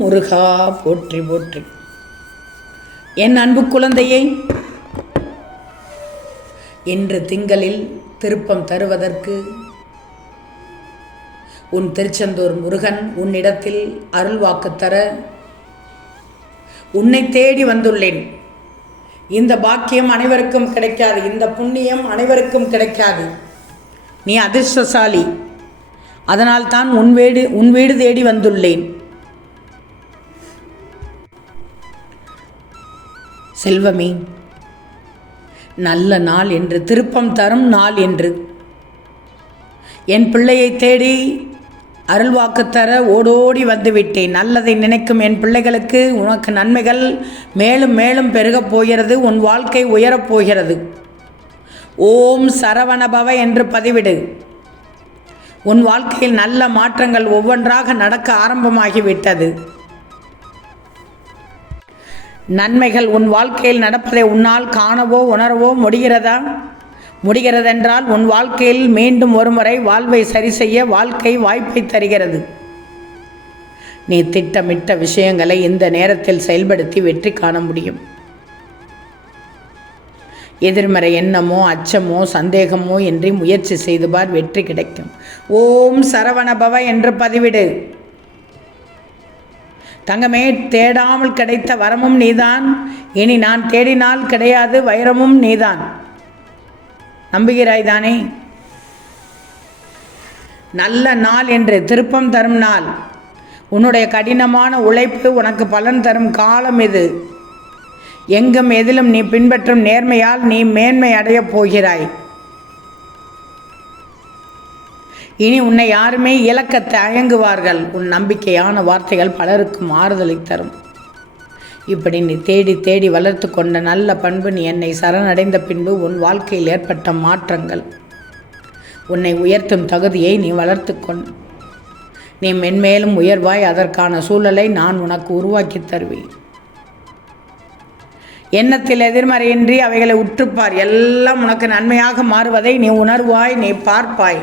முருகா போற்றி போற்றி. என் அன்பு குழந்தையை, இன்று திங்களில் திருப்பம் தருவதற்கு உன் திருச்செந்தூர் முருகன் உன்னிடத்தில் அருள்வாக்கு தர உன்னை தேடி வந்துள்ளேன். இந்த பாக்கியம் அனைவருக்கும் கிடைக்காது, இந்த புண்ணியம் அனைவருக்கும் கிடைக்காது. நீ அதிர்ஷ்டசாலி, அதனால் தான் உன் வீடு தேடி வந்துள்ளேன். செல்வமே, நல்ல நாள் என்று, திருப்பம் தரும் நாள் என்று, என் பிள்ளையை தேடி அருள்வாக்கு தர ஓடோடி வந்துவிட்டேன். நல்லதை நினைக்கும் என் பிள்ளைகளுக்கு உனக்கு நன்மைகள் மேலும் மேலும் பெருகப் போகிறது. உன் வாழ்க்கை உயரப் போகிறது. ஓம் சரவணபவ என்று பதிவிடு. உன் வாழ்க்கையில் நல்ல மாற்றங்கள் ஒவ்வொன்றாக நடக்க ஆரம்பமாகிவிட்டது. நன்மைகள் உன் வாழ்க்கையில் நடப்பதை உன்னால் காணவோ உணரவோ முடிகிறதென்றால் உன் வாழ்க்கையில் மீண்டும் ஒருமுறை வாழ்வை சரி செய்ய வாழ்க்கை வாய்ப்பை தருகிறது. நீ திட்டமிட்ட விஷயங்களை இந்த நேரத்தில் செயல்படுத்தி வெற்றி காண முடியும். எதிர்மறை எண்ணமோ அச்சமோ சந்தேகமோ என்று முயற்சி செய்து பார், வெற்றி கிடைக்கும். ஓம் சரவணபவ என்று பதிவிடு. தங்கமே, தேடாமல் கிடைத்த வரமும் நீதான். இனி நான் தேடினால் கிடையாது வைரமும் நீதான். நம்புகிறாய் தானே? நல்ல நாள் என்று, திருப்பம் தரும் நாள். உன்னுடைய கடினமான உழைப்பு உனக்கு பலன் தரும் காலம் இது. எங்கும் எதிலும் நீ பின்பற்றும் நேர்மையால் நீ மேன்மை அடையப் போகிறாய். இனி உன்னை யாருமே இழக்க தயங்குவார்கள். உன் நம்பிக்கையான வார்த்தைகள் பலருக்கும் ஆறுதலை தரும். இப்படி நீ தேடி தேடி வளர்த்து கொண்ட நல்ல பண்பு, நீ என்னை சரணடைந்த பின்பு உன் வாழ்க்கையில் ஏற்பட்ட மாற்றங்கள், உன்னை உயர்த்தும் தகுதியை நீ வளர்த்து கொண்டு நீ மென்மேலும் உயர்வாய். அதற்கான சூழலை நான் உனக்கு உருவாக்கி தருவேன். எண்ணத்தில் எதிர்மறையின்றி அவைகளை உற்றுப்பார். எல்லாம் உனக்கு நன்மையாக மாறுவதை நீ உணர்வாய், நீ பார்ப்பாய்.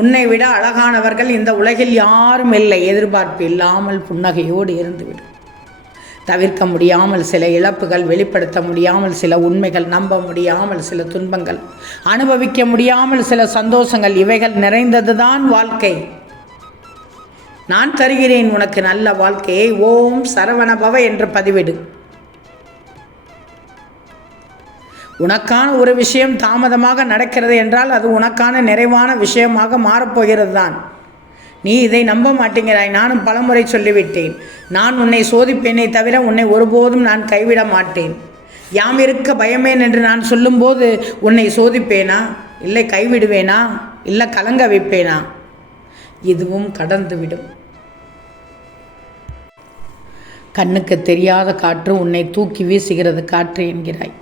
உன்னை விட அழகானவர்கள் இந்த உலகில் யாரும் இல்லை. எதிர்பார்ப்பு இல்லாமல் புன்னகையோடு இருந்துவிடும். தவிர்க்க முடியாமல் சில இழப்புகள், வெளிப்படுத்த முடியாமல் சில உண்மைகள், நம்ப முடியாமல் சில துன்பங்கள், அனுபவிக்க முடியாமல் சில சந்தோஷங்கள், இவைகள் நிறைந்ததுதான் வாழ்க்கை. நான் தருகிறேன் உனக்கு நல்ல வாழ்க்கையை. ஓம் சரவணபவ என்று பதிவிடு. உனக்கான ஒரு விஷயம் தாமதமாக நடக்கிறது என்றால் அது உனக்கான நிறைவான விஷயமாக மாறப்போகிறது தான். நீ இதை நம்ப மாட்டேங்கிறாய். நானும் பலமுறை சொல்லிவிட்டேன். நான் உன்னை சோதிப்பேனே தவிர உன்னை ஒருபோதும் நான் கைவிட மாட்டேன். யாம் இருக்க பயமேன் என்று நான் சொல்லும்போது உன்னை சோதிப்பேனா, இல்லை கைவிடுவேனா, இல்லை கலங்க வைப்பேனா? இதுவும் கடந்துவிடும். கண்ணுக்கு தெரியாத காற்று உன்னை தூக்கி வீசுகிறது காற்று என்கிறாய்.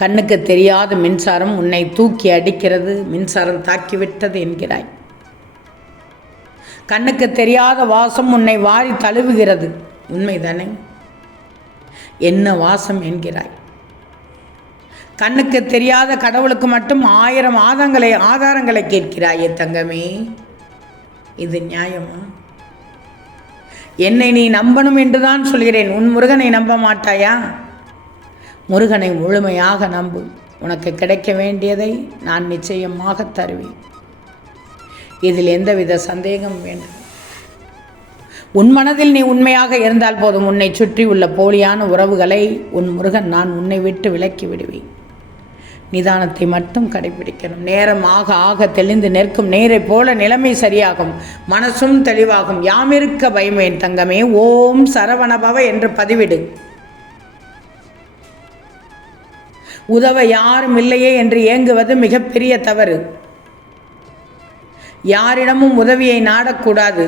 கண்ணுக்கு தெரியாத மின்சாரம் உன்னை தூக்கி அடிக்கிறது, மின்சாரம் தாக்கிவிட்டது என்கிறாய். கண்ணுக்கு தெரியாத வாசம் உன்னை வாரி தழுவுகிறது. உண்மைதானே? என்ன வாசம் என்கிறாய். கண்ணுக்கு தெரியாத கடவுளுக்கு மட்டும் 1000 ஆதாரங்களை கேட்கிறாயே தங்கமே. இது நியாயமா? என்னை நீ நம்பணும் என்றுதான் சொல்கிறேன். உன் முருகனை நம்ப மாட்டாயா? முருகனை முழுமையாக நம்பு. உனக்கு கிடைக்க வேண்டியதை நான் நிச்சயமாக தருவேன். இதில் எந்தவித சந்தேகம் வேண்டாம். உன் மனதில் நீ உண்மையாக இருந்தால் போதும். உன்னை சுற்றி உள்ள போலியான உறவுகளை உன் முருகன் நான் உன்னை விட்டு விலக்கி விடுவேன். நிதானத்தை மட்டும் கடைபிடிக்கணும். நேரம் ஆக ஆக தெளிந்து நிற்கும் நீரை போல நிலைமை சரியாகும், மனசும் தெளிவாகும். யாமிருக்க பயமேன் தங்கமே. ஓம் சரவணபவ என்று பதிவிடு. உதவ யாரும் இல்லையே என்று ஏங்குவது மிகப்பெரிய தவறு. யாரிடமும் உதவியை நாடக்கூடாது.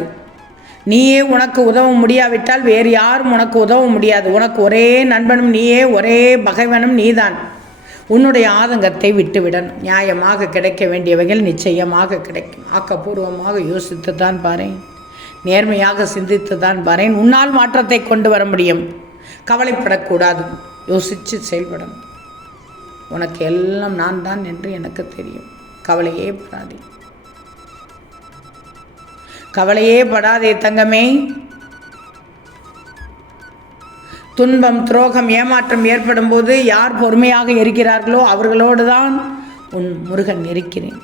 நீயே உனக்கு உதவ முடியாவிட்டால் வேறு யாரும் உனக்கு உதவ முடியாது. உனக்கு ஒரே நண்பனும் நீயே, ஒரே பகைவனும் நீதான். உன்னுடைய ஆதங்கத்தை விட்டுவிடணும். நியாயமாக கிடைக்க வேண்டியவைகள் நிச்சயமாக கிடைக்கும். ஆக்கப்பூர்வமாக யோசித்து தான் பாரேன், நேர்மையாக சிந்தித்து தான் பாரேன். உன்னால் மாற்றத்தை கொண்டு வர முடியும். கவலைப்படக்கூடாது, யோசித்து செயல்படணும். உனக்கு எல்லாம் நான் தான் என்று எனக்கு தெரியும். கவலையே படாதே. கவலையே படாதே தங்கமே. துன்பம், துரோகம், ஏமாற்றம் ஏற்படும் போது யார் பொறுமையாக இருக்கிறார்களோ அவர்களோடு தான் உன் முருகன் இருக்கிறேன்.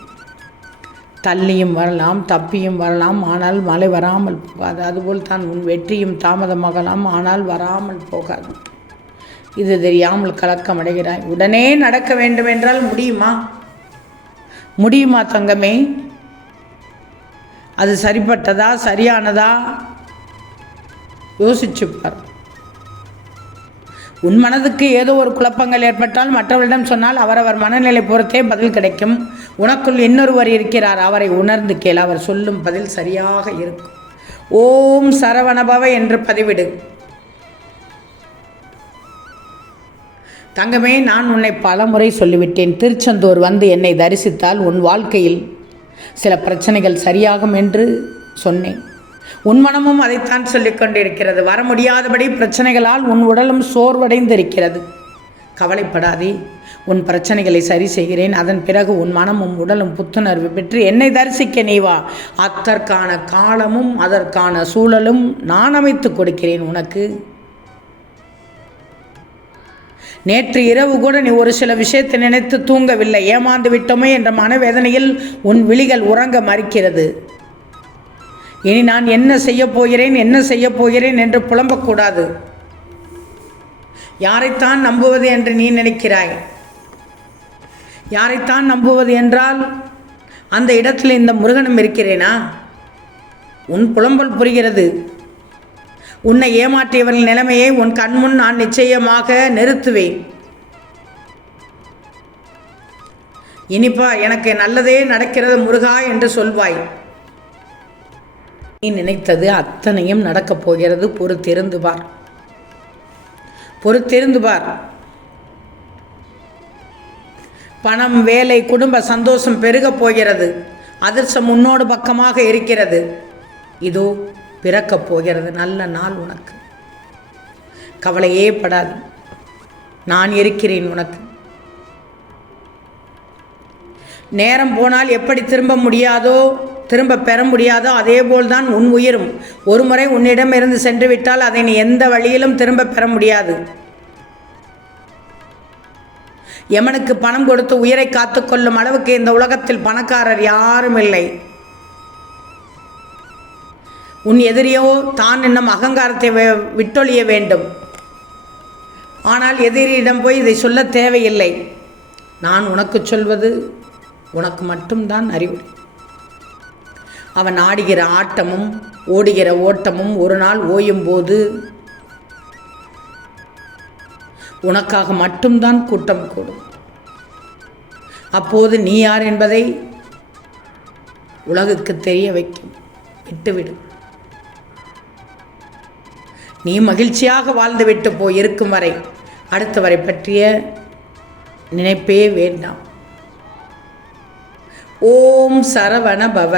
தள்ளியும் வரலாம், தப்பியும் வரலாம், ஆனால் மழை வராமல் போகாது. அதுபோல் தான் உன் வெற்றியும் தாமதமாகலாம், ஆனால் வராமல் போகாது. இது தெரியாமல் கலக்கம் அடைகிறாய். உடனே நடக்க வேண்டும் என்றால் முடியுமா? முடியுமா தங்கமே? அது சரிப்பட்டதா, சரியானதா? யோசிச்சுப்பார். உன் மனதுக்கு ஏதோ ஒரு குழப்பங்கள் ஏற்பட்டால் மற்றவரிடம் சொன்னால் அவரவர் மனநிலை பொறுத்தே பதில் கிடைக்கும். உனக்குள் இன்னொருவர் இருக்கிறார், அவரை உணர்ந்து கேள். அவர் சொல்லும் பதில் சரியாக இருக்கும். ஓம் சரவணபவ என்று பதிவிடு. தங்கமே, நான் உன்னை பலமுறை சொல்லிவிட்டேன். திருச்செந்தூர் வந்து என்னை தரிசித்தால் உன் வாழ்க்கையில் சில பிரச்சனைகள் சரியாகும் என்று சொன்னேன். உன் மனமும் அதைத்தான் சொல்லிக் கொண்டிருக்கிறது. வர முடியாதபடி பிரச்சனைகளால் உன் உடலும் சோர்வடைந்திருக்கிறது. கவலைப்படாதே, உன் பிரச்சனைகளை சரி செய்கிறேன். அதன் பிறகு உன் மனமும் உடலும் புத்துணர்வு பெற்று என்னை தரிசிக்க நீ வா. அதற்கான காலமும் அதற்கான சூழலும் நான் அமைத்து கொடுக்கிறேன் உனக்கு. நேற்று இரவு கூட நீ ஒரு சில விஷயத்தை நினைத்து தூங்கவில்லை. ஏமாந்து விட்டோமே என்ற மனவேதனையில் உன் விழிகள் உறங்க மறுக்கிறது. இனி நான் என்ன செய்ய போகிறேன் என்று புலம்பக்கூடாது. யாரைத்தான் நம்புவது என்று நீ நினைக்கிறாய்? யாரைத்தான் நம்புவது என்றால் அந்த இடத்தில் இந்த முருகனும் இருக்கிறேனா? உன் புலம்பல் புரிகிறது. உன்னை ஏமாற்றியவர்கள் நிலைமையை உன் கண்முன் நான் நிச்சயமாக நிறுத்துவேன். இனிப்பா எனக்கு நல்லதே நடக்கிறது முருகா என்று சொல்வாய். நீ நினைத்தது அத்தனையும் நடக்கப் போகிறது. பொறுத்திருந்து பார், பொறுத்திருந்து பார். பணம், வேலை, குடும்ப சந்தோஷம் பெருகப் போகிறது. அதிர்ஷ்டம் உன்னோடு பக்கமாக இருக்கிறது. இதோ பிறக்கப் போகிறது நல்ல நாள் உனக்கு. கவலையே படாது, நான் இருக்கிறேன் உனக்கு. நேரம் போனால் எப்படி திரும்ப பெற முடியாதோ அதேபோல்தான் உன் உயிரும். ஒரு முறை உன்னிடமிருந்து சென்று விட்டால் அதை நீ எந்த வழியிலும் திரும்ப பெற முடியாது. யமனுக்கு பணம் கொடுத்து உயிரை காத்துக்கொள்ளும் அளவுக்கு இந்த உலகத்தில் பணக்காரர் யாரும் இல்லை. உன் எதிரியோ தான் இன்னும் அகங்காரத்தை விட்டொழிய வேண்டும். ஆனால் எதிரியிடம் போய் இதை சொல்ல தேவையில்லை. நான் உனக்கு சொல்வது உனக்கு மட்டும்தான் அறிவுரை. அவன் ஆடுகிற ஆட்டமும் ஓடுகிற ஓட்டமும் ஒரு நாள் ஓயும் போது உனக்காக மட்டும்தான் கூட்டம் கூடும். அப்போது நீ யார் என்பதை உலகுக்கு தெரிய வைக்கும். விட்டுவிடு. நீ மகிழ்ச்சியாக வாழ்ந்துவிட்டு போய் இருக்கும் வரை அடுத்தவரை பற்றிய நினைப்பே வேண்டாம். ஓம் சரவண பவ.